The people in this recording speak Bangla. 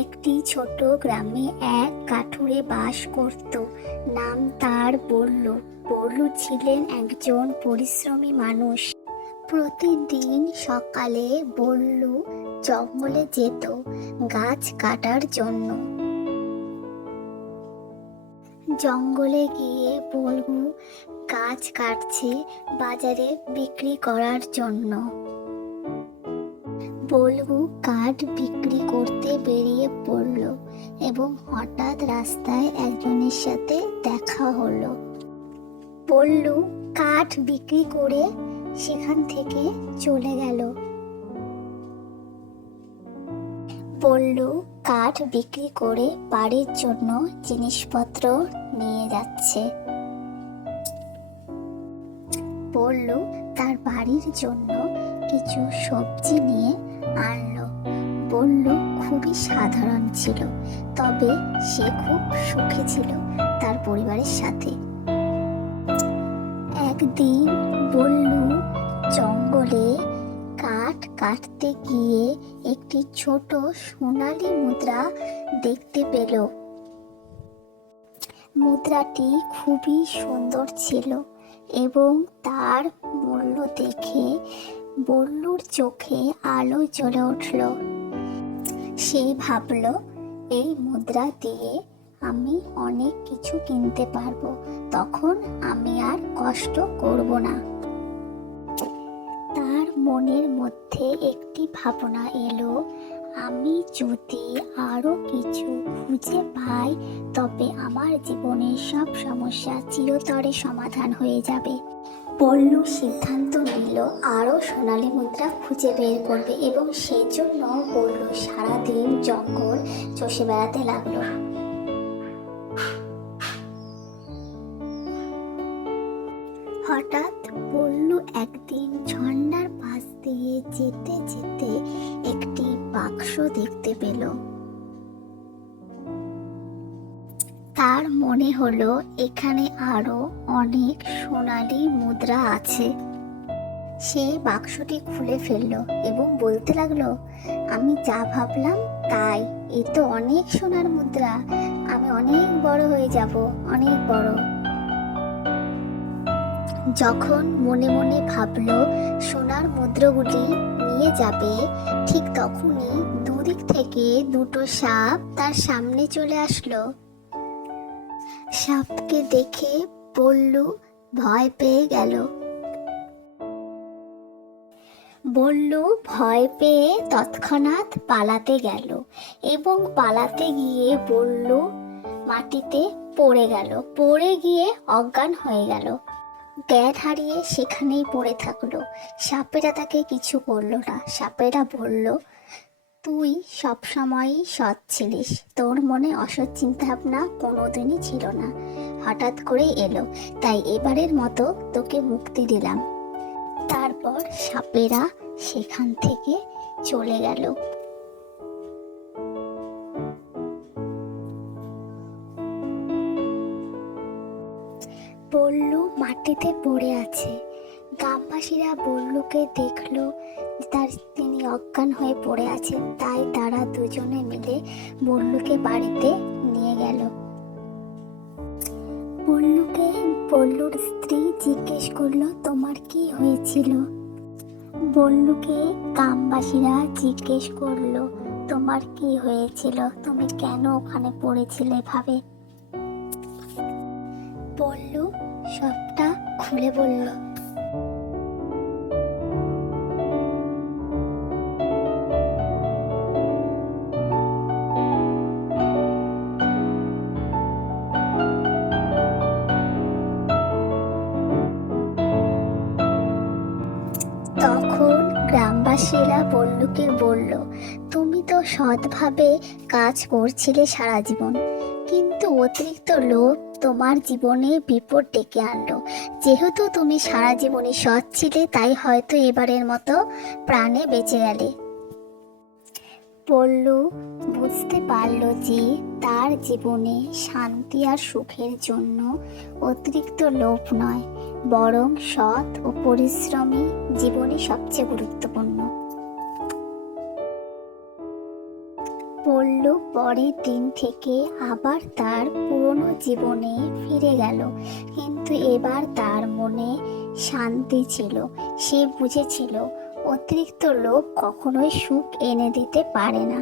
একটি ছোট গ্রামে এক কাঠুরে বাস করত। নাম তার বল্লু। বল্লু ছিলেন একজন পরিশ্রমী মানুষ। প্রতিদিন সকালে বল্লু জঙ্গলে যেত গাছ কাটার জন্য। জঙ্গলে গিয়ে বল্লু গাছ কাটছে বাজারে বিক্রি করার জন্য। বল্লু কাঠ বিক্রি করতে বেরিয়ে পড়ল এবং হঠাৎ রাস্তায় একজনের সাথে দেখা হলো। বল্লু কাঠ বিক্রি করে সেখান থেকে চলে গেল। বল্লু কাঠ বিক্রি করে বাড়ির জন্য জিনিসপত্র নিয়ে যাচ্ছে। বল্লু তার বাড়ির জন্য কিছু সবজি নিয়ে আনলো। বল্লু খুবই সাধারণ ছিল, তবে সে খুব সুখী ছিল তার পরিবারের সাথে। একদিন বল্লু জঙ্গলে কাঠ কাটতে গিয়ে একটি ছোট সোনালী মুদ্রা দেখতে পেল। মুদ্রাটি খুবই সুন্দর ছিল এবং তার মূল্য দেখে বল্লুর চোখে আলো জ্বলে উঠল। সে ভাবল, এই মুদ্রা দিয়ে আমি অনেক কিছু কিনতে পারবো, তখন আমি আর কষ্ট করব না। তার মনের মধ্যে একটি ভাবনা এলো, আমি যদি আরো কিছু খুঁজে পাই তবে আমার জীবনের সব সমস্যা চিরতরে সমাধান হয়ে যাবে। বল্লু সিদ্ধান্ত নিল আরো সোনালী মুদ্রা খুঁজে বের করবে এবং সেজন্য বল্লু সারাদিন জঙ্গল চষে বেড়াতে লাগলো। হঠাৎ বল্লু একদিন ঝর্ণার পাশ দিয়ে যেতে যেতে একটি বাক্স দেখতে পেল। তার মনে হলো এখানে আরো অনেক সোনালী মুদ্রা আছে। সে বাক্সটি খুলে ফেললো এবং বলতে লাগলো, আমি যা ভাবলাম তাই, এ তো অনেক সোনার মুদ্রা, আমি অনেক বড় হয়ে যাব, অনেক বড়। যখন মনে মনে ভাবলো সোনার মুদ্রাগুলি নিয়ে যাবে, ঠিক তখনই দুদিক থেকে দুটো সাপ তার সামনে চলে আসলো। সাপকে দেখে বল্লু ভয় পেয়ে গেল। বল্লু ভয় পেয়ে তৎক্ষণাৎ পালাতে গেল এবং পালাতে গিয়ে বল্লু মাটিতে পড়ে গেল। পড়ে গিয়ে অজ্ঞান হয়ে গেল। জ্ঞান হারিয়ে সেখানেই পড়ে থাকলো। সাপেরা তাকে কিছু করলো না। সাপেরা বলল, তুই সবসময়ই সৎ ছিলিস, তোর মনে অসৎ চিন্তা ভাবনা কোনোদিনই ছিল না, হঠাৎ করে এলো, তাই এবারের মতো তোকে মুক্তি দিলাম। তারপর সাপেরা সেখান থেকে চলে গেল। বল্লু মাটিতে পড়ে আছে। গ্রামবাসীরা বল্লুকে দেখলো তিনি অজ্ঞান হয়ে পড়ে আছেন, তাই তারা দুজনে মিলে বল্লুকে বাড়িতে নিয়ে গেল। বল্লুকে বল্লুর স্ত্রী জিজ্ঞেস করলো, তোমার কি হয়েছিল? বল্লুকে গ্রামবাসীরা জিজ্ঞেস করলো, তোমার কি হয়েছিল, তুমি কেন ওখানে পড়েছিলে ভাবে? বল্লু সবটা খুলে বলল। তখন গ্রামবাসীরা বল্লুকে বলল, তুমি তো সৎভাবে কাজ করছিলে সারা জীবন, কিন্তু অতিরিক্ত লোভ তোমার জীবনে বিপদ ডেকে আনলো। যেহেতু তুমি সারা জীবনে সৎ ছিলে, তাই হয়তো এবারের মতো প্রাণে বেঁচে গেলে। বল্লু বুঝতে পারলো যে তার জীবনে শান্তি আর সুখের জন্য অতিরিক্ত লোভ নয়, বরং সৎ ও পরিশ্রমী জীবনই সবচেয়ে গুরুত্বপূর্ণ। বল্লু পরের দিন থেকে আবার তার পুরনো জীবনে ফিরে গেল, কিন্তু এবার তার মনে শান্তি ছিল। সে বুঝেছিল অতিরিক্ত লোভ কখনোই সুখ এনে দিতে পারে না।